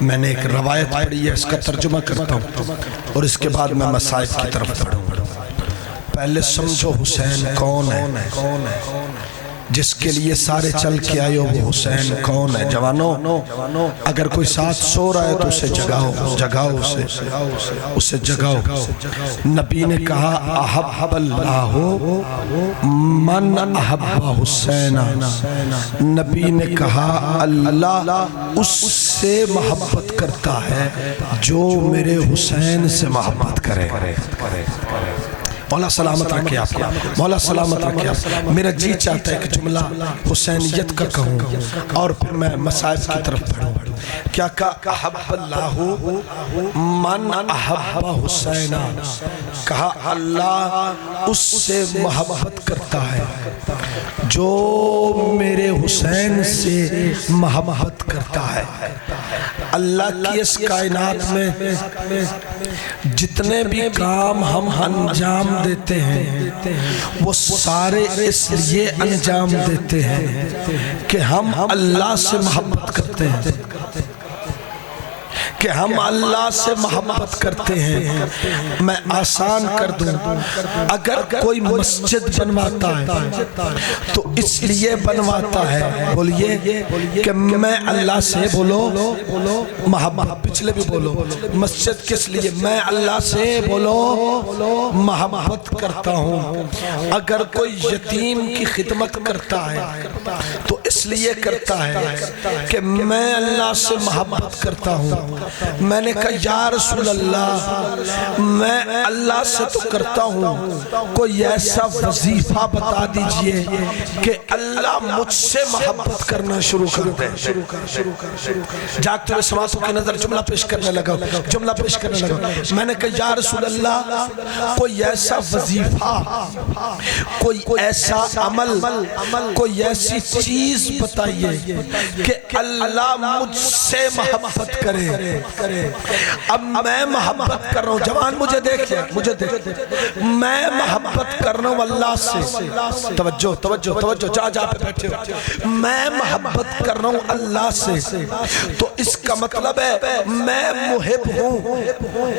میں نے ایک روایت پڑھی ہے، اس کا ترجمہ کرتا ہوں اور اس کے بعد میں مسائل کی طرف بڑھوں گا۔ پہلے سمجھو حسین کون ہے، جس کے لیے سارے چل کے آئے ہو وہ حسین کون ہے۔ جوانوں، اگر کوئی ساتھ سو رہا ہے تو اسے جگاؤ، اسے جگاؤ۔ نبی نے کہا احب اللہ من احب حسین، نبی نے کہا اللہ اس سے محبت کرتا ہے جو میرے حسین سے محبت کرے۔ مولا سلامت رکھے آپ کو، مولا سلامت رکھے آپ کو۔ میرا جی چاہتا ہے کہ جملہ حسینیت کا کہوں اور پھر میں مسائل کی طرف بڑھوں۔ کیا کہا احب اللہ من احب حسین، کہا اللہ اس سے محبت کرتا ہے جو میرے حسین سے محبت کرتا ہے۔ اللہ کی اس کائنات میں جتنے بھی کام ہم انجام دیتے ہیں وہ سارے اس لیے انجام دیتے ہیں کہ ہم اللہ سے محبت کرتے ہیں، کہ ہم اللہ سے محبت کرتے ہیں۔ میں آسان کر دوں، اگر کوئی مسجد بنواتا ہے تو اس لیے بنواتا ہے، بولیے کہ میں اللہ سے بولو محبت، پچھلے بھی بولو مسجد کس لیے، میں اللہ سے بولو محبت کرتا ہوں۔ اگر کوئی یتیم کی خدمت کرتا ہے تو اس لیے کرتا ہے کہ میں اللہ سے محبت کرتا ہوں۔ میں نے کہا یا رسول اللہ میں اللہ سے تو کرتا ہوں، کوئی ایسا وظیفہ بتا دیجئے کہ اللہ مجھ سے محبت کرنا شروع کر دے۔ جاگتے ہوئے سماعتوں کی نظر جملہ پیش کرنے لگا، میں نے کہا یا رسول اللہ کوئی ایسا وظیفہ، کوئی ایسا عمل، کوئی ایسی چیز بتائیے کہ اللہ مجھ سے محبت کرے۔ اب میں محبت کر رہا ہوں، جوان مجھے دیکھیں، میں محبت کر رہا ہوں اللہ سے، توجہ جا پہ بیٹھے ہو، میں محبت کر رہا ہوں اللہ سے، تو اس کا مطلب ہے میں محب ہوں،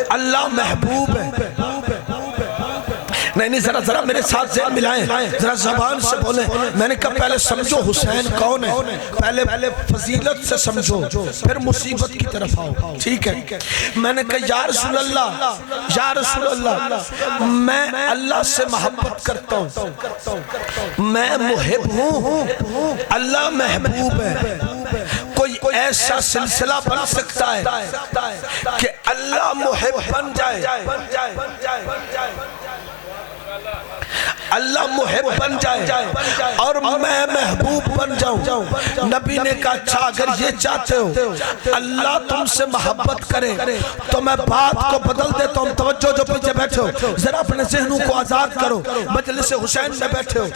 اللہ محبوب ہے۔ نہیں ذرا میرے ساتھ ذہن ملائیں، ذرا زبان سے بولیں۔ میں نے کہا پہلے سمجھو حسین کون ہے، پہلے فضیلت سے سمجھو پھر مصیبت کی طرف آؤ، ٹھیک ہے۔ میں نے کہا یا رسول اللہ میں اللہ سے محبت کرتا ہوں، میں محب ہوں، اللہ محبوب ہے۔ کوئی ایسا سلسلہ بن سکتا ہے کہ اللہ محب بن جائے، اللہ محب بن جائے اور میں محبوب بن جاؤں؟ نبی نے کہا اچھا اگر یہ چاہتے ہو اللہ تم سے محبت کرے تو میں بات کو بدل دیتا ہوں۔ توجہ جو پیچھے بیٹھے ہو ذرا اپنے ذہنوں کو آزاد کرو، مجلس حسین میں بیٹھے ہو۔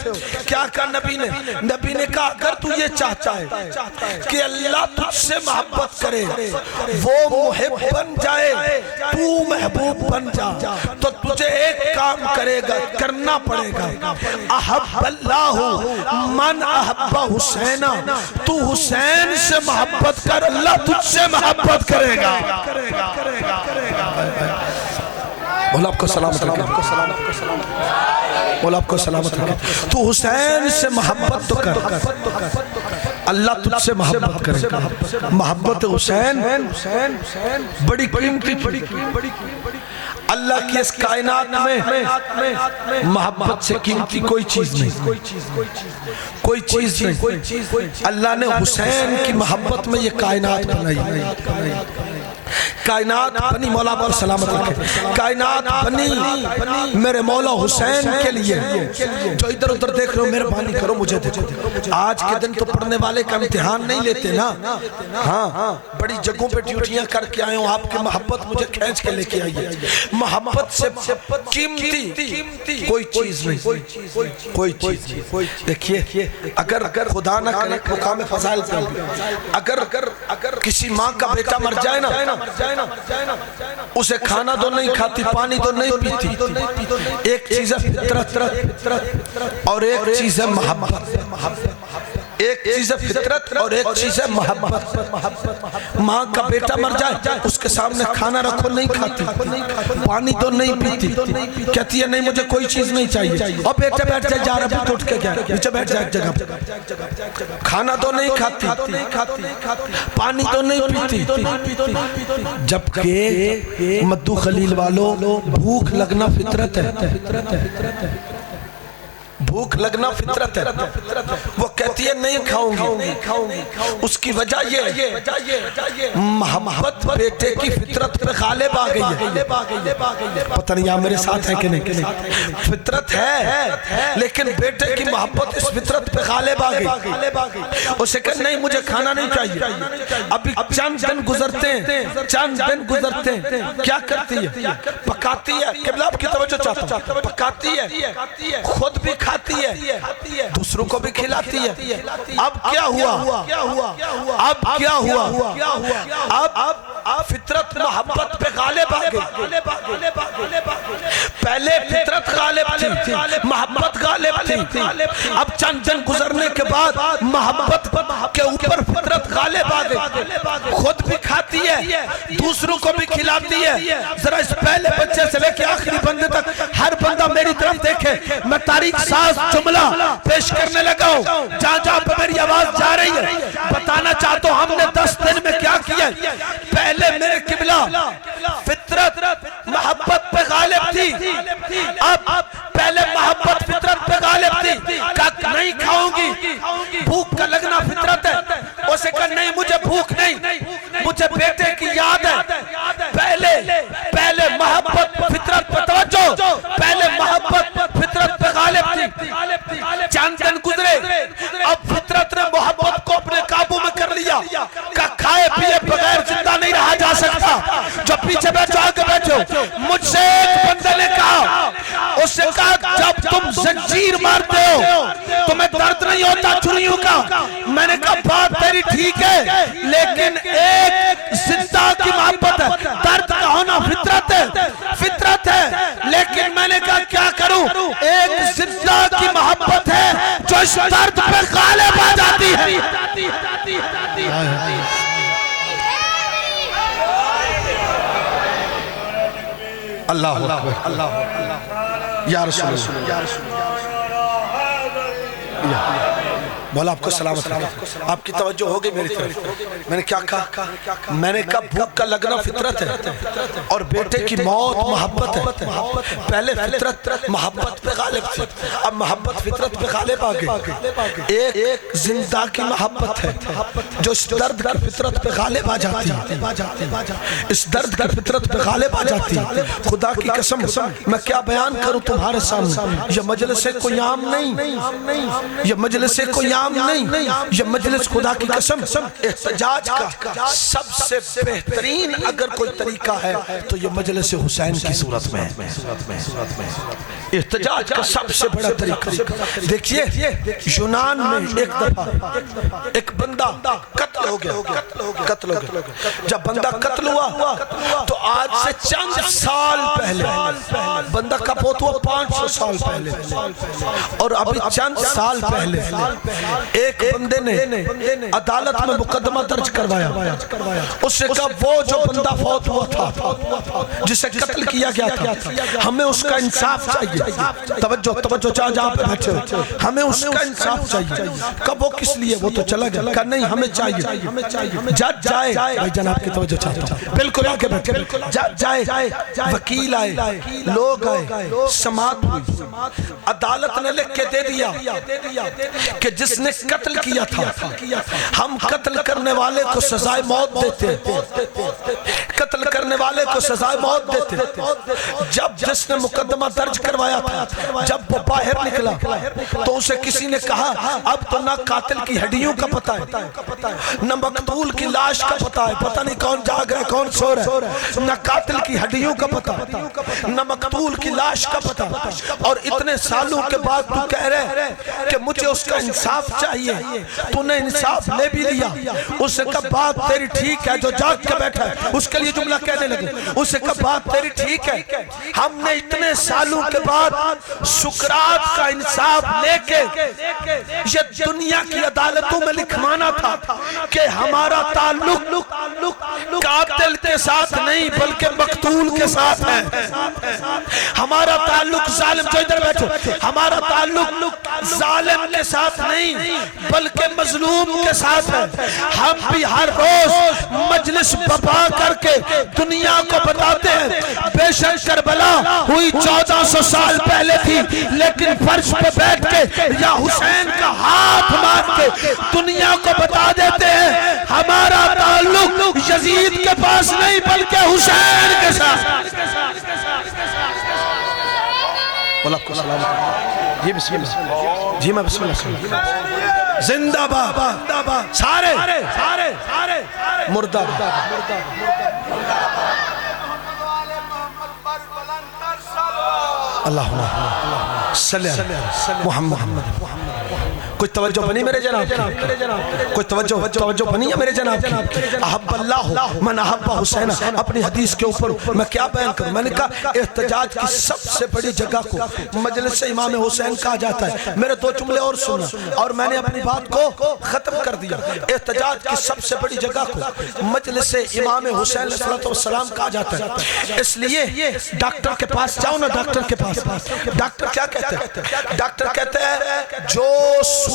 کیا کہا نبی نے کہا اگر تو یہ چاہتا ہے کہ اللہ تجھ سے محبت کرے، وہ محب بن جائے، تو محبوب بن جا، تو تجھے ایک کام کرنا پڑے گا، احب اللہ من احب حسین، تو حسین سے محبت کر، اللہ تجھ سے محبت کرے گا۔ مولا آپ کو سلامت رکھے، مولا آپ کو سلامت رکھے۔ تو حسین سے محبت تو کر، اللہ تجھ سے محبت کرے گا۔ محبت حسین بڑی قیمتی، اللہ کی اس کائنات میں محبت سے قیمتی کوئی چیز نہیں، کوئی چیز نہیں۔ اللہ نے حسین کی محبت میں یہ کائنات بنائی، کائنات بنی، مولا پر سلامت رکھے، کائنات بنی میرے مولا حسین کے لیے۔ جو ادھر ادھر دیکھ رہے ہو مہربانی کرو مجھے دیکھو، آج کے دن تو پڑھنے والے کا امتحان نہیں لیتے نا، ہاں بڑی جگہوں پہ ڈیوٹیاں کر کے آئے ہوں، آپ کی محبت مجھے کھینچ کے لے کے آئیے۔ محبت سے قیمتی کوئی چیز نہیں، کوئی چیز نہیں۔ دیکھیے اگر خدا نہ کرے مقام فضائل پر اگر کسی ماں کا بیٹا مر جائے نا، اسے کھانا تو نہیں کھاتی، پانی تو نہیں پیتی، ایک چیز ہے فطرت اور ایک چیز ہے محبت۔ ایک چیز ہے فطرت اور ایک چیز ہے محبت. ماں کا بیٹا مر جائے اس کے سامنے کھانا رکھو نہیں کھاتی, پانی تو نہیں پیتی, کہتی ہے نہیں مجھے کوئی چیز نہیں چاہیے. اور بیٹا بیٹھ جائے جا رہا ہے اٹھ کے گیا نیچے بیٹھ جائے ایک جگہ پہ, کھانا تو نہیں کھاتی, پانی تو نہیں پیتی. جبکہ مدو خلیل والوں بھوک لگنا فطرت ہے, بھوک لگنا فطرت ہے. وہ کہتی ہے نہیں کھاؤں گی. اس کی وجہ یہ محبت بیٹے کی فطرت پر غالب آ گئی ہے. پتہ نہیں آپ میرے ساتھ ہیں کہ نہیں, فطرت ہے لیکن بیٹے کی محبت اس فطرت پہ غالب آ گئی. اسے کہا نہیں مجھے کھانا نہیں چاہیے. ابھی چند دن گزرتے ہیں, کیا کرتی ہے؟ پکاتی ہے. قبلہ آپ کی توجہ چاہتا ہوں. پکاتی ہے, خود بھی کھاتی ہے, دوسروں کو بھی کھلاتی ہے. اب کیا ہوا؟ اب فطرت محبت پہ غالب آ گئی. پہلے فطرت غالب تھی, محبت غالب تھی. اب چند دن گزرنے کے بعد محبت کے اوپر فطرت غالب آ گئی. خود بھی کھاتی ہے, دوسروں کو بھی کھلاتی ہے. ذرا اس پہلے بچے سے لے کے آخری بندے تک ہر بندہ میری طرف دیکھے. میں تاریخ ساز جملہ پیش کرنے لگا ہوں, جہاں جہاں پہ میری آواز جا رہی ہے بتانا چاہتا ہوں ہم نے 10 دن میں کیا کیا ہے. پہلے میرے قبلہ فطرت محبت پہ غالب تھی. اب پہلے محبت فطرت پہ غالب تھی. کہا نہیں کھاؤں گی, بھوک کا لگنا فطرت ہے. اسے کہا نہیں مجھے بھوک نہیں, مجھے بیٹے کی یاد ہے. پہلے محبت فطرت پہ توجہ, پہلے محبت فطرت پہ غالب تھی. چند دن گزرے, اب فطرت نے محبت کو اپنے قابو میں کر لیا. کہ کھائے پیے بغیر زندہ نہیں رہا جا سکتا. جو پیچھے بیٹھو آگے بیٹھو, مجھ سے ایک بندے نے کہا, اس سے کہا جب تم زنجیر مارتے ہو تمہیں درد نہیں ہوتا چھریوں کا. میں نے کہا بات تیری ٹھیک ہے لیکن ایک زندہ کی محبت ہے, درد کا ہونا فطرت ہے. لیکن میں نے کہا کیا کروں, ایک زندہ کی محبت ہے جو اس درد پہ غالب آ جاتی ہے. اللہ اکبر, یا رسول اللہ, مولا آپ کو سلامت رکھے. آپ کی توجہ ہوگی میری طرف. میں نے کیا کہا؟ میں نے کہا بھوک کا لگنا فطرت ہے اور بیٹے کی موت محبت ہے. پہلے فطرت محبت پہ غالب تھی, اب محبت فطرت پہ غالب آ گئی. ایک زندہ کی محبت ہے جو اس درد کی فطرت پہ غالب آ جاتی ہے, اس درد کی فطرت پہ غالب آ جاتی ہے. خدا کی قسم میں کیا بیان کروں تمہارے سامنے. یہ مجلس کوئی عام نہیں, یہ مجلس کوئی عام نہیں, یہ مجلس خدا کی قسم احتجاج کا سب سے بہترین اگر کوئی طریقہ ہے تو یہ مجلس حسین کی صورت میں احتجاج کا سب سے بڑا طریقہ. دیکھیے یونان میں ایک دفعہ ایک بندہ قتل ہو گیا. جب بندہ قتل ہوا تو آج سے چند سال پہلے, بندہ کا فوت ہوا 500 سال پہلے, اور ابھی چند سال پہلے ایک بندے نے عدالت میں مقدمہ درج کروایا. اس سے کہا وہ جو بندہ فوت ہوا تھا جسے قتل کیا گیا تھا, ہمیں اس کا انصاف چاہیے. توجہ جہاں پہ بیٹھے ہو, ہمیں اس کا انصاف چاہیے. کب وہ کس لیے, وہ تو چلا گیا. کہا نہیں ہمیں چاہیے. جج جائے, بھائی جناب کی توجہ چاہتا ہوں, بالکل آگے بیٹھے. جج جائے, وکیل آئے, لوگ آئے, سماعت ہوئی. عدالت نے لکھ کے دے دیا کہ جس نے قتل کیا تھا ہم قتل کرنے والے کو سزائے موت دیتے, قتل کرنے والے کو سزائے موت دیتے. جب جس نے مقدمہ درج کروایا تھا جب وہ باہر نکلا تو اسے کسی نے کہا اب تو نہ قاتل کی ہڈیوں کا پتہ ہے نہ مقتول کی لاش کا پتہ ہے, پتہ نہیں کون جاگ ہے کون سو رہا ہے, نہ قاتل کی ہڈیوں کا پتہ نہ مقتول کی لاش کا پتہ. اور اتنے سالوں کے بعد تو کہہ رہے کہ مجھے اس کا انصاف چاہیے, تو نے انصاف لے بھی لیا. اس سے کہا بات تیری ٹھیک ہے, جو جاگ کے بیٹھا ہے اس کے لیے یہ جملہ کہنے لگے. اسے کہا بات تیری ٹھیک ہے, ہم نے اتنے سالوں کے بعد سقراط کا انصاف لے کے یہ دنیا کی عدالتوں میں لکھوانا تھا کہ ہمارا تعلق قاتل کے ساتھ نہیں بلکہ مقتول کے ساتھ ہے. ہمارا تعلق ظالم, جو ادھر بیٹھو, ہمارا تعلق ظالم کے ساتھ نہیں بلکہ مظلوم کے ساتھ ہے. ہم بھی ہر روز مجلس بپا کر کے دنیا کو بتاتے ہیں بے شک کربلا ہوئی 1400 سال پہلے تھی, لیکن فرش پہ بیٹھ کے یا حسین کا ہاتھ مار کے دنیا کو بتا دیتے ہیں ہمارا تعلق یزید کے پاس نہیں بلکہ حسین کے ساتھ. جی بسم اللہ, جی میں بسم اللہ, زندہ باد سارے مردہ اللہ صلی اللہ محمد. کوئی توجہ بنی میرے جناب کی, کوئی توجہ بنی ہے میرے جناب کی. احب اللہ من احب حسین. اپنی حدیث کے اوپر میں کیا بیان کروں, میں نے کہا احتجاج کی سب سے بڑی جگہ کو مجلس امام حسین کہا جاتا ہے. میرے دو جملے اور سنا اور میں نے اپنی بات کو ختم کر دیا. احتجاج کی سب سے بڑی جگہ کو مجلس امام حسین علیہ السلام کہا جاتا ہے. اس لیے ڈاکٹر کے پاس جاؤ نا, ڈاکٹر کے پاس, ڈاکٹر کیا کہتے ہیں؟ ڈاکٹر کہتے ہیں جو سوئی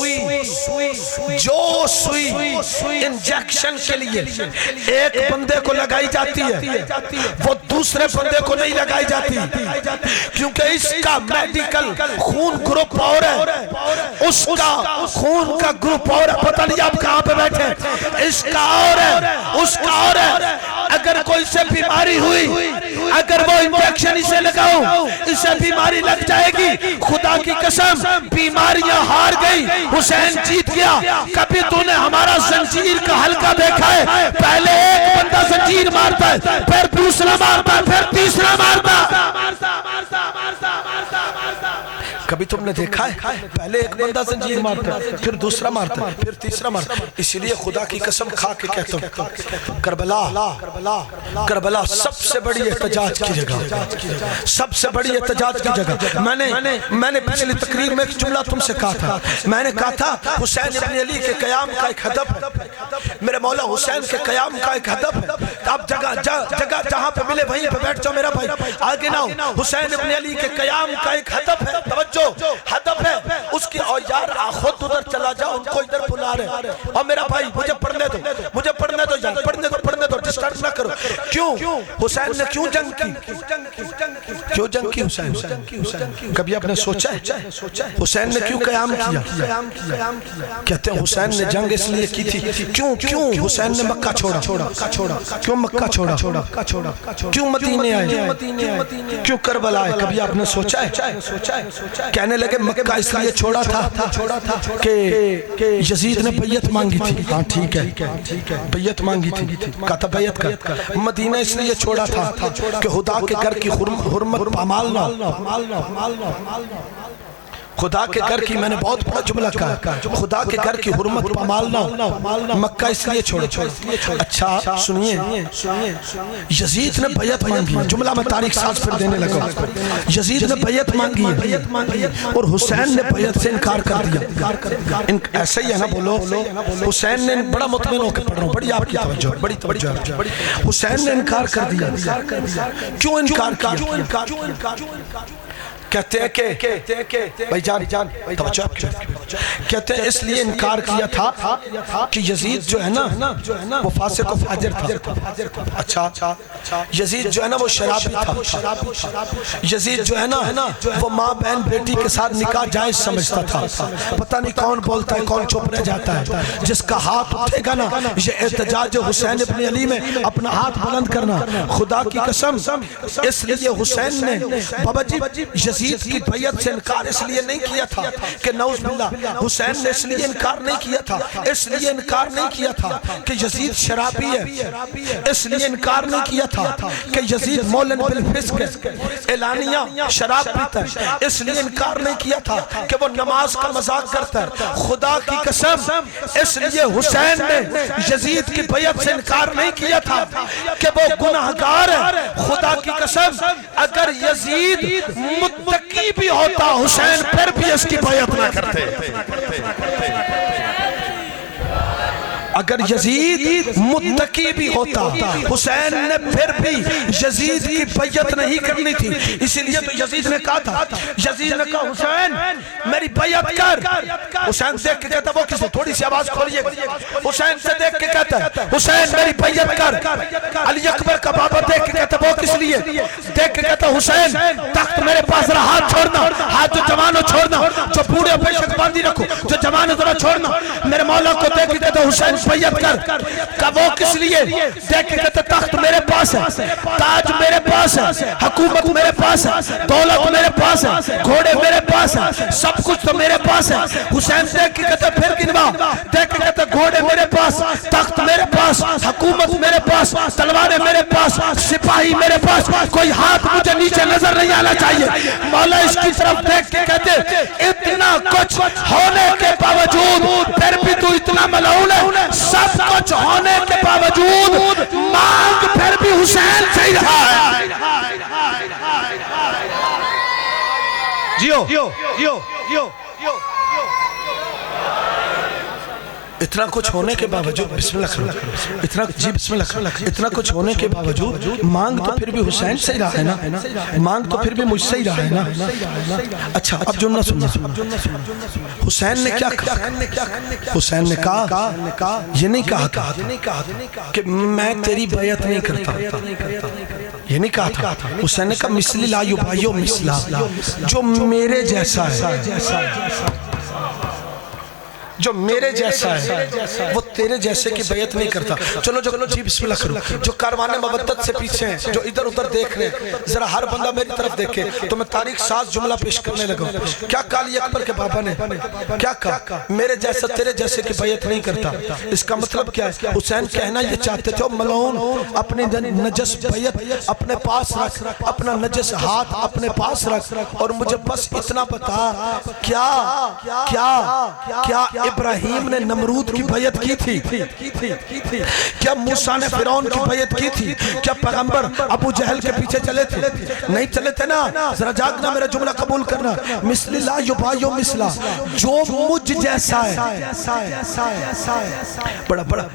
انجیکشن کے لیے ایک بندے کو لگائی جاتی ہے وہ دوسرے بندے کو نہیں لگائی جاتی, کیونکہ اس کا میڈیکل خون گروپ اور ہے, اس کا خون کا گروپ اور ہے. پتہ نہیں آپ کہاں پہ بیٹھے, اس کا اور ہے, اس کا اور ہے. اگر کوئی سے بیماری ہوئی, اگر وہ انجیکشن اسے لگاؤ اسے بیماری لگ جائے گی. خدا کی قسم بیماریاں ہار گئی, حسین جیت گیا. کبھی تو نے ہمارا زنجیر کا حلقہ دیکھا ہے؟ پہلے ایک بندہ زنجیر مارتا ہے, پھر دوسرا مارتا ہے, پھر تیسرا مارتا ہے. کبھی تم نے دیکھا ہے پہلے ایک بندہ زنجیر مارتا ہے, پھر دوسرا مارتا ہے, پھر تیسرا مارتا ہے. اسی لیے خدا کی قسم کھا کے کہتا ہوں کربلا سب سے بڑی احتجاج کی جگہ, سب سے بڑی احتجاج کی جگہ. میں نے پچھلی تقریر میں ایک جملہ تم سے کہا تھا, میں نے کہا تھا حسین ابن علی کے قیام کا ایک ہدف ہے, میرے مولا حسین کے قیام کا ایک ہدف ہے. آپ جگہ جہاں پہ ملے وہیں پہ بیٹھ جاؤ میرا بھائی, آگے نہ ہو. حسین ابن علی کے قیام کا ایک ہدف ہے, توجہ ہدف ہے اس کی. اور یار خود ادھر چلا جاؤ, ان کو ادھر بلا رہے. اور میرا بھائی مجھے پڑھنے دو یار, پڑھنے دو, ڈسٹرب نہ کرو. کیوں حسین نے کیوں جنگ کی, کیوں جنگ کی حسین؟ کبھی آپ نے سوچا ہے حسین نے کیوں قیام کیا؟ کہتے ہیں حسین نے جنگ اس لیے کی تھی. کیوں حسین نے مکہ چھوڑا, کیوں مکہ چھوڑا, کیوں مدینے آئے, کیوں کربلا آئے؟ کبھی آپ نے سوچا ہے؟ کہنے لگے مکہ اس لیے چھوڑا تھا کہ یزید نے بیعت مانگی تھی. ہاں ٹھیک ہے, بیعت مانگی تھی, کہا تھا بیعت کر. مدینہ اس لیے چھوڑا تھا کہ خدا کے گھر کی حرمت پامال نہ. خدا کے گھر کی, میں نے بہت بڑا جملہ کہا, خدا کے گھر کی حرمت پامال نہ. مکہ اس لیے چھوڑا. اچھا سنیے, یزید نے بیعت مانگی, جملہ میں تاریخ ساز پھر دینے لگا. یزید نے بیعت مانگی اور حسین نے بیعت سے انکار کر دیا. ایسے ہی ہے نا, بولو. حسین نے بڑا مطمئن ہو کے پڑھ رہا ہوں, بڑی آپ کی توجہ, بڑی توجہ. حسین نے انکار کر دیا. کیوں انکار کیا؟ کہتے ہیں کہ بھائی جان توجہ آپ کی, کہتے ہیں اس لیے انکار کیا تھا کہ یزید جو ہے نا وہ فاسق و فاجر تھا. اچھا یزید جو ہے نا وہ شرابی تھا. یزید جو ہے نا وہ ماں بہن بیٹی کے ساتھ نکاح جائز سمجھتا تھا. پتہ نہیں کون بولتا ہے کون چپ رہ جاتا ہے. جس کا ہاتھ اٹھے گا نا, یہ احتجاج حسین ابن علی میں اپنا ہاتھ بلند کرنا. خدا کی قسم اس لیے حسین نے, بابا جی یزید کی بیعت سے انکار اس لیے نہیں کیا تھا کہ نعوذ باللہ حسین نے اس لیے انکار نہیں کیا تھا، اس لیے انکار نہیں کیا تھا کہ یزید شرابی ہے، اس لیے انکار نہیں کیا تھا کہ یزید مولن بالفسق ہے، اعلانیہ شراب پیتا ہے، اس لیے انکار نہیں کیا تھا کہ وہ نماز کا مذاق کرتا ہے۔ خدا کی قسم اس لیے حسین نے یزید کی بیعت سے انکار نہیں کیا تھا کہ وہ گناہگار ہے۔ خدا کی قسم اگر یزید متقی بھی ہوتا حسین پھر بھی اس کی بیعت نہ کرتے۔ اگر یزید متقی بھی ہوتا حسین نے پھر بھی یزید کی بیعت نہیں کرنی تھی۔ اسی لیے تو یزید نے کہا تھا، یزید نے کہا حسین میری بیعت کر۔ حسین دیکھ کے کہتا وہ کس نے، تھوڑی سی آواز کھولیے، حسین سے دیکھ کے کہتا ہے حسین میری بیعت کر۔ علی اکبر کا بابا دیکھ کے کہتا وہ کس لیے، دیکھ کے کہتا حسین تخت میرے پاس رہا، ہاتھ چھوڑنا، ہاتھ جو جوانوں چھوڑنا، جو بوڑھے پیشک باندھی رکھو، جو جوانوں ذرا چھوڑنا۔ میرے مولا کو دیکھ کے کہتا حسین بیعت کر۔ کہ وہ کس لیے، دیکھ کے کہتا تخت میرے پاس ہے، تاج میرے پاس ہے، حکومت میرے پاس ہے، دولت میرے پاس ہے، گھوڑے میرے پاس ہے، سب کچھ تو میرے پاس ہے۔ حسین دیکھ کے کہتا پھر گنوا، دیکھ کے کہتا گھوڑے میرے پاس، تخت میرے پاس، حکومت میرے پاس، تلواریں میرے پاس، سپاہی میرے پاس، کوئی ہاتھ مجھے نیچے نظر نہیں آنا چاہیے۔ مولا اس کی طرف دیکھ کے کہتے اتنا کچھ ہونے کے باوجود پھر بھی تو اتنا ملعون ہے، سب کچھ ہونے کے باوجود مانگ پھر بھی حسین سے ہی رہا ہے۔ جیو اتنا کچھ ہونے کے باوجود، بسم اللہ کرو، اتنا جی بسم اللہ کرو، اتنا کچھ ہونے کے باوجود مانگ تو پھر بھی حسین سے ہی رہا ہے نا، مانگ تو پھر بھی مجھ سے ہی رہا ہے نا۔ اچھا اب جملہ سننا، حسین نے کیا کہا، حسین نے کہا یہ نہیں کہا کہ میں تیری بیعت نہیں کرتا، یہ نہیں کہا تھا۔ حسین نے کہا مثلی لا یبایع مثلا، جو میرے جیسا ہے، جو میرے جیسا ہے وہ تیرے جیسے کی بیعت نہیں کرتا۔ چلو جی بسم اللہ کرو، جو کاروان مودت سے پیچھے ہیں، جو ادھر ادھر دیکھ رہے ہیں، ذرا ہر بندہ میری طرف دیکھے تو میں تاریخ ساز جملہ پیش کرنے لگا۔ کیا کہا علی اکبر کے بابا نے، کیا کہا میرے جیسا تیرے جیسے کی بیعت نہیں کرتا۔ اس کا مطلب کیا ہے، حسین کہنا یہ چاہتے تھے ملعون اپنی نجس بیعت اپنے پاس رکھ، اپنا نجس ہاتھ اپنے پاس رکھ، اور مجھے بس اتنا بتا کیا ابراہیم نے نمرود کی بیعت کی تھی، کیا موسیٰ نے فرعون کی بیعت کی تھی، کیا پیغمبر ابو جہل کے پیچھے چلے تھے، نہیں چلے تھے نا۔ ذرا جاگنا، میرا جملہ قبول کرنا، مثل لا یبایع مثلا، جو مجھ جیسا ہے۔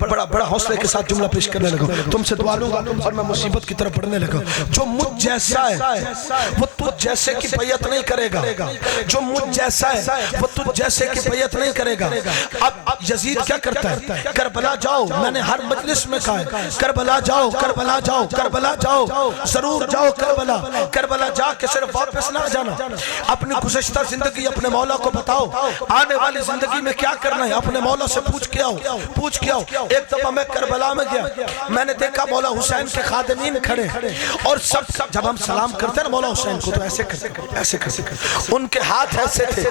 بڑا حوصلے کے ساتھ جملہ پیش کرنے لگا، تم سے دعا لوں گا اور میں مصیبت کی طرف بڑھنے لگا۔ جو مجھ جیسا ہے وہ تجھ جیسے کی بیعت نہیں کرے گا، جو مجھ جیسا ہے وہ تجھ جیسے کی بیعت نہیں کرے گا۔ اب یزید کیا کرتا ہے، کربلا جاؤ، میں نے ہر مجلس میں کہا ہے کربلا جاؤ، کربلا جاؤ، کربلا جاؤ، ضرور جاؤ کربلا۔ کربلا جا کے صرف واپس نہ جانا، اپنی گزشتہ زندگی اپنے مولا کو بتاؤ، آنے والی زندگی میں کیا کرنا ہے اپنے مولا سے پوچھ کے آؤ، پوچھ کے آؤ۔ ایک دفعہ میں کربلا میں گیا، میں نے دیکھا مولا حسین کے خادمین کھڑے، اور سب جب ہم سلام کرتے ہیں مولا حسین کو تو ایسے کرتے، ایسے کرتے، ان کے ہاتھ ایسے تھے،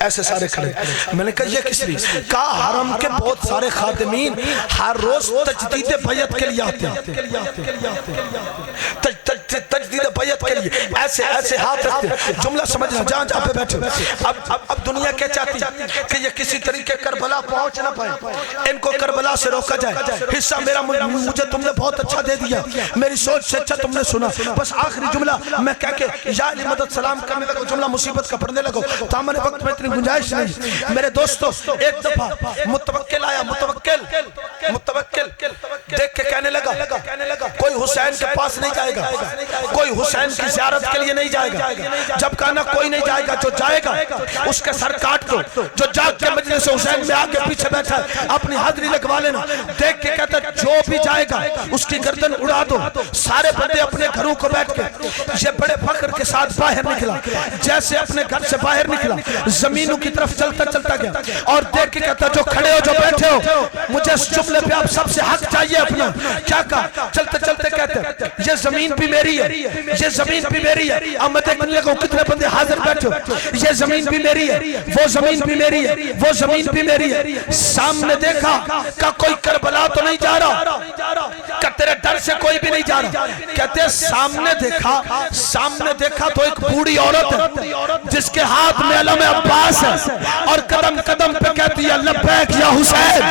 ایسے سارے کھڑے۔ میں نے کہا یہ کس لیے، کہا حرم کے بہت سارے خادمین ہر روز تجدید بیعت کے لیے آتے ہیں، تجدید بیعت کے لیے ایسے ہاتھ رکھتے ہیں۔ جملہ سمجھنا، جہاں پہ بیٹھے۔ اب دنیا کیا چاہتی کہ یہ کسی طریقے کربلا پہنچ نہ پائے، ان کو کربلا سے روکا جائے۔ حصہ میرا مجھے تم نے بہت اچھا دے دیا، میری سوچ سے اچھا تم نے سنا۔ بس آخری جملہ میں کہہ کے یا علی مدد سلام کرنے لگا، جملہ مصیبت کا پڑھنے لگا، تامن وقت میں اتنی گنجائش نہیں۔ میرے دوستو ایک دفعہ متوکل آیا، متوکل دیکھ کے کہنے لگا کوئی حسین کے پاس نہیں جائے گا، کوئی حسین کی زیارت کے لیے نہیں جائے گا۔ جب کہا نا کوئی نہیں جائے گا، جو جائے گا اس کے سر کاٹ دو، جو جاگ کے مجلس حسین میں آگے پیچھے بیٹھا ہے اپنی حاضری لگوا لینا۔ دیکھ کے کہتا جو بھی جائے گا اس کی گردن اڑا دو۔ سارے بندے اپنے گھروں کو بیٹھ کے، یہ بڑے فخر کے ساتھ باہر نکلا، جیسے اپنے گھر سے باہر نکلا زمینوں کی طرف چلتا گیا، اور دیکھ کے کہتا جو کھڑے ہو جو بیٹھے ہو، مجھے اس جملے پہ آپ سب سے حق چاہیے اپنا۔ کیا کہا، چلتے چلتے کہتے یہ زمین بھی میری ہے، یہ زمین بھی میری ہے۔ اب میں دیکھنے لگا کتنے بندے حاضر بیٹھے، یہ زمین بھی میری ہے، وہ زمین بھی میری ہے، وہ زمین بھی میری ہے۔ سامنے دیکھا کہ کوئی کربلا تو نہیں جا رہا، کہ تیرے ڈر سے کوئی بھی نہیں جا رہا۔ کہتے ہیں سامنے دیکھا تو ایک بوڑھی عورت ہے جس کے ہاتھ میں علم عباس ہے، اور قدم قدم پہ کہتی ہے لبیک یا حسین،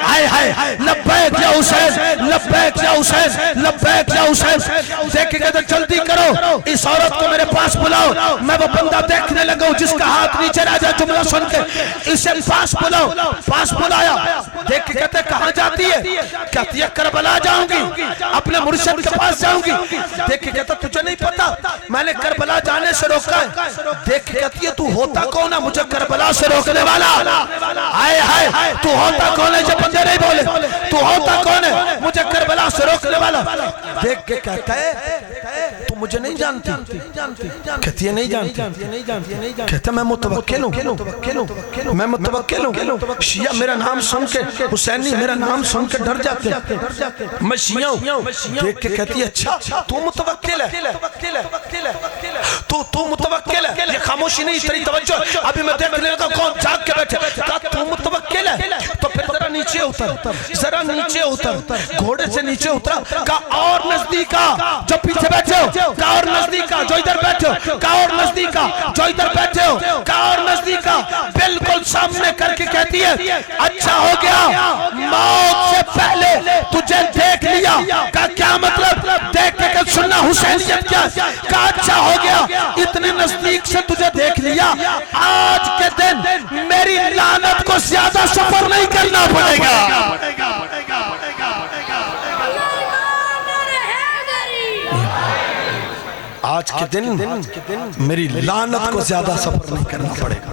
ہائے ہائے لبیک یا حسین، لبیک یا حسین، لبیک یا حسین۔ دیکھ کے کہتے جلدی کرو اس عورت کو میرے پاس بلاؤ۔ میں وہ بندہ دیکھنے لگا ہوں جس کا ہاتھ نیچے رہ جائے، جملہ سن کے اسے پاس بلاؤ۔ پاس بلایا، دیکھ کے کہتے کہاں جاتی ہے؟ کہتی ہے کربلا جاؤں گی، اپنے مرشد کے پاس جاؤں گی۔ دیکھ کے کہتا تجھے نہیں پتا میں نے کربلا جانے سے روکا ہے؟ دیکھ کے کہتی ہے تو ہوتا کون ہے مجھے کربلا سے روکنے والا؟ ہائے ہائے تو ہوتا کون ہے؟ یہ بندے نہیں بولے تو ہوتا کون ہے مجھے کربلا سے روکنے والا؟ دیکھ کے کہتا ہے تو مجھے نہیں جانتی؟ کہتی ہے نہیں جانتی۔ کہتا میں متوکل ہوں، میں متوکل ہوں۔ شیعہ میرا نام سن کے، حسینی میرا نام سن کے ڈر جاتے ہیں، میں شیعہ ہوں۔ دیکھ کے کہتی ہے اچھا تو متوکل ہے، تو متوکل ہے۔ یہ خاموشی نہیں، تیری توجہ۔ ابھی میں دیکھنے لگا کون جاگ کے بیٹھے، کہا تو متوکل ہے تو پھر ذرا نیچے اتر، ذرا نیچے اتر۔ گھوڑے سے نیچے اترا، کہا اور نزدیک آ جو پیچھے بیٹھے ہو، کہا اور نزدیک آ جو ادھر بیٹھے ہو، کہا اور نزدیک آ جو ادھر بیٹھے ہو، کہا اور نزدیک آ۔ بالکل سامنے کر کے کہتی ہے اچھا ہو گیا موت سے پہلے تجھے دیکھ لیا۔ کہا کیا مطلب؟ دیکھ کے سننا حسینیت کیا؟ کہا اچھا ہو گیا اتنے نزدیک سے تجھے دیکھ لیا، آج کے دن میری لعنت کو زیادہ سفر نہیں کرنا پڑے گا۔ آج کے دن میری لعنت کو زیادہ سفر نہیں کرنا پڑے گا۔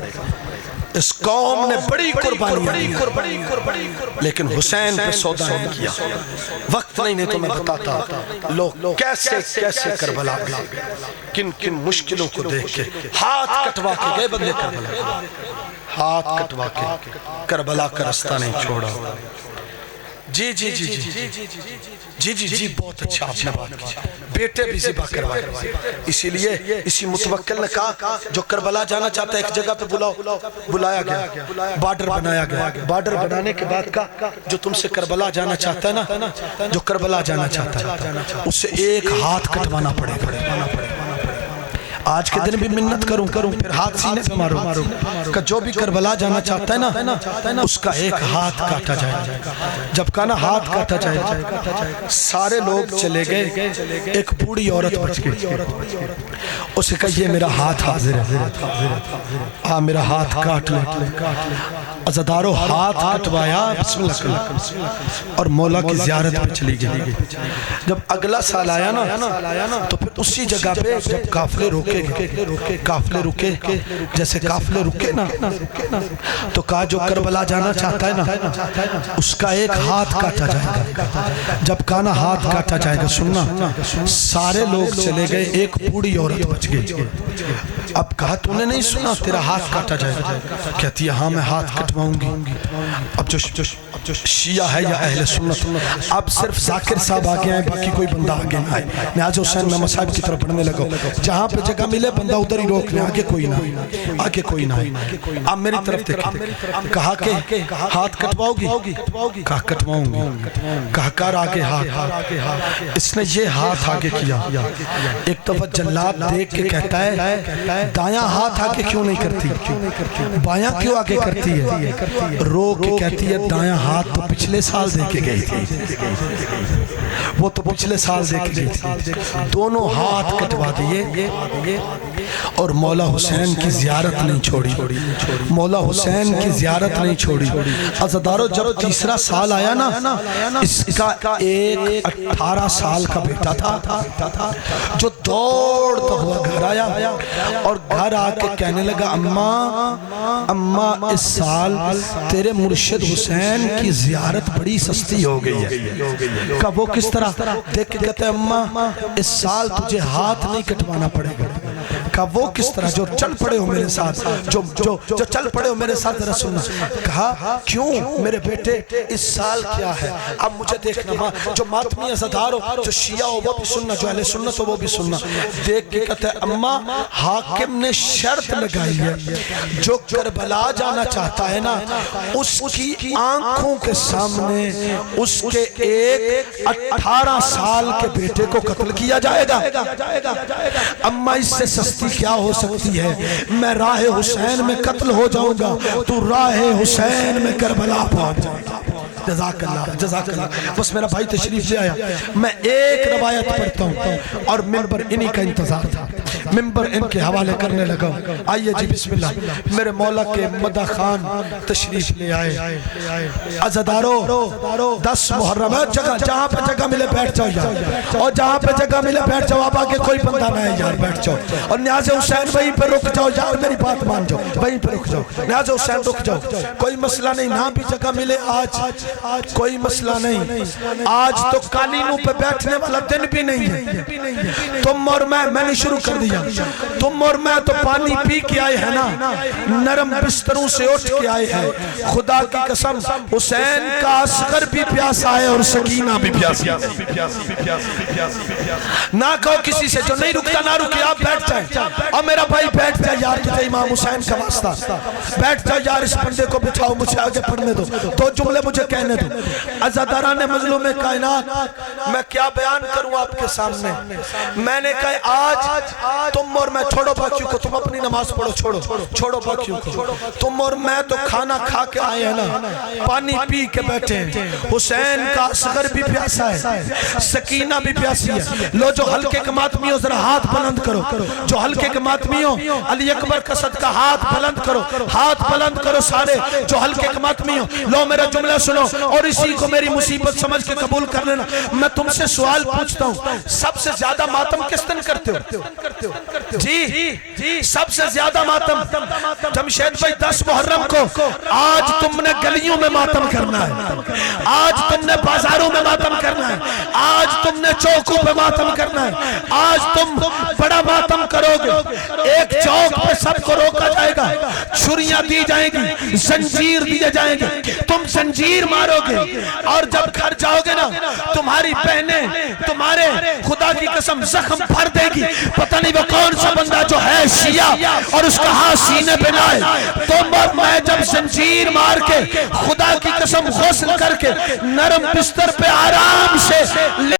اس قوم نے بڑی قربانیاں دی، لیکن حسین پہ سودا نہیں کیا۔ وقت نہیں تو میں بتاتا لوگ کیسے کیسے کربلا گئے، کن کن مشکلوں کو دیکھ کے ہاتھ کٹوا کے گئے بندے کربلا، ہاتھ کٹوا کے کربلا کا رستہ نہیں چھوڑا۔ جی جی جی جی جی جی جی بہت اچھا آپ نے بات کی، بیٹے بھی ذبح کروائے۔ اسی لیے اسی متوکل نے کہا جو کربلا جانا چاہتا ہے ایک جگہ پہ بلاؤ، بلایا گیا، بارڈر بنایا گیا۔ بارڈر بنانے کے بعد کہا جو تم سے کربلا جانا چاہتا ہے نا، جو کربلا جانا چاہتا ہے اسے ایک ہاتھ کٹوانا پڑے گا۔ آج کے دن بھی منت کروں پھر ہاتھ سینے پہ مارو کہ جو بھی کربلا جانا چاہتا ہے نا اس کا ایک ہاتھ کاٹا جائے۔ جب کہا نا ہاتھ کاٹا جائے، سارے لوگ چلے گئے، ایک بوڑھی عورت بچ گئی۔ اسے کہا یہ میرا ہاتھ حاضر ہے، میرا ہاتھ کاٹ لے۔ عزادارو ہاتھ کٹوایا، بسم اللہ کرو، اور مولا کی زیارت پہ چلی گئی۔ جب اگلا سال آیا نا تو پھر اسی جگہ پہ جب قافلے رکے، جیسے قافلے رکے نا تو کہا جو کربلا جانا چاہتا ہے نا اس کا ایک ہاتھ کاٹا جائے گا۔ جب کہا نا ہاتھ کاٹا جائے گا، سننا سارے لوگ چلے گئے، ایک بوڑھی عورت بچ گئی۔ اب کہا تو نے نہیں سنا تیرا ہاتھ کاٹا جائے گا؟ کہتی ہے ہاں میں ہاتھ کٹواؤں گی۔ اب جو شیعہ ہے یا اہل سنت، اب صرف ذاکر صاحب آگے آئے، باقی کوئی بندہ آگے نہ آئے۔ نیاز حسین میں مصاحب کی طرف پڑھنے لگا، جہاں پہ جگہ ملے بندہ ادھر ہی روک لیں، آگے کوئی نہ آگے کوئی نہ۔ اب میری طرف دیکھیں، کہا کہ ہاتھ کٹواؤ گی؟ کہا کٹواؤں گی۔ کہا کر آگے ہاتھ۔ اس نے یہ ہاتھ آگے کیا۔ ایک دفعہ جلاد دیکھ کے کہتا ہے دایاں ہاتھ آگے کیوں نہیں کرتی، بایاں کیوں آگے کرتی ہے؟ رو کے کہتی ہے دایاں ہاتھ تو پچھلے سال دے کے گئی تھی، وہ تو پچھلے سال دے کے گئی تھی۔ دونوں ہاتھ کٹوا دیے اور مولا حسین کی زیارت نہیں چھوڑی، مولا حسین کی زیارت نہیں چھوڑی۔ عزادارو جب تیسرا سال آیا نا، اس کا ایک 18 سال کا بیٹا تھا جو دوڑتا ہوا گھر آیا اور گھر آ کے کہنے لگا اماں اس سال تیرے مرشد حسین کی زیارت بڑی سستی ہو گئی ہے۔ کہا وہ کس طرح؟ دیکھ کے کہتے ہیں اماں اس سال تجھے ہاتھ نہیں کٹوانا پڑے گا، کہا وہ کس طرح؟ جو چل پڑے ہو میرے ساتھ، جو چل پڑے ہو میرے ساتھ ذرا سننا۔ کہا کیوں میرے بیٹے، اس سال کیا ہے؟ اب مجھے دیکھنا، جو ماتمی عزادار ہو، جو شیعہ ہو وہ بھی سننا، جو اہل سنت ہو وہ بھی سننا۔ دیکھ کے کہتے ہیں اماں حاکم نے شرط لگائی ہے، جو کربلا جانا چاہتا ہے نا، اس کی آنکھوں کے سامنے اس کے ایک 18 سال کے بیٹے کو قتل کیا جائے گا۔ اماں اس سے سستی کیا ہو سکتی ہے؟ میں راہ حسین میں قتل ہو جاؤں گا، تو راہ حسین میں کربلا پہنچ جائے گا۔ جزاک اللہ، جزاک اللہ۔ بس میرا بھائی تشریف لے آیا، میں ایک روایت پڑھتا ہوں اور منبر انہی کا انتظار تھا، منبر ان کے حوالے کرنے لگا۔ آئیے جی بسم اللہ۔ میرے مولا کے مدہ خان تشریف لے آئے۔ عزادارو 10 محرم ہے، جہاں پہ جگہ ملے بیٹھ جاؤ یار، اور جہاں پہ جگہ ملے بیٹھ جاؤ، آپ آگے کوئی بندہ نہ ہے یار، بیٹھ جاؤ۔ اور نیاز حسین وہیں پہ رک جاؤ یار، میری بات مان جاؤ، وہیں پہ رک جاؤ۔ نیاز حسین رک جاؤ، کوئی مسئلہ نہیں، نہ بھی جگہ ملے آج کوئی مسئلہ نہیں۔ آج تو قالینوں پہ بیٹھنے والا دن بھی نہیں ہے۔ تم اور میں نے شروع کر دیا، تم اور میں تو پانی پی کے آئے ہیں نا، نرم بستروں سے اٹھ کے آئے ہیں۔ خدا کی قسم حسین کا اصغر بھی پیاسا ہے اور سکینہ بھی پیاسی ہے۔ نہ کہو کسی سے جو نہیں رکتا نہ رکے، آپ بیٹھ جائیں، اور میرا بھائی بیٹھ جائے یار، کہتے امام حسین کا واسطہ بیٹھ جائے یار، اس بندے کو بٹھاؤ، مجھے آگے پڑھنے دو، دو جملے مجھے کہنے دو۔ عزاداران مظلوم کائنات، میں کیا بیان کروں آپ کے سامنے؟ میں نے کہا آج تم اور میں، چھوڑو باقیوں کو، تم اپنی نماز پڑھو، چھوڑو باقیوں کو، تم اور میں تو کھانا کھا کے آئے ہیں نا، پانی پی کے بیٹھے ہیں۔ حسین کا اصغر بھی پیاسا ہے، سکینہ بھی پیاسی ہے۔ لو جو ہلکے کے ماتمیوں ذرا ہاتھ بلند کرو، جو ہلکے کے ماتمیوں علی اکبر کا صدقہ ہاتھ بلند کرو، ہاتھ بلند کرو سارے جو ہلکے کے ماتمیوں۔ لو میرا جملہ سنو اور اسی کو میری مصیبت سمجھ کے قبول کر لینا۔ میں تم سے سوال پوچھتا ہوں، سب سے زیادہ ماتم کس دن کرتے ہو؟ جی سب سے زیادہ ماتم جمشید بھائی 10 محرم کو آج تم نے گلیوں میں ماتم کرنا ہے، آج تم نے بازاروں میں ماتم کرنا ہے، آج تم نے چوکوں پہ ماتم کرنا ہے، آج تم بڑا ماتم کرو گے۔ ایک چوک پہ سب کو روکا جائے گا، چھریاں دی جائیں گی، زنجیر دیے جائیں گے، تم زنجیر مارو گے، اور جب گھر جاؤ گے نا تمہاری بہنیں تمہارے خدا کی قسم زخم بھر دے گی، پتہ نہیں وہ کون سا بندہ جو ہے شیعہ اور اس کا ہاتھ سینے پہ لائے۔ تم اور میں جب زنجیر مار کے خدا کی قسم غسل کر کے نرم بستر پہ آرام سے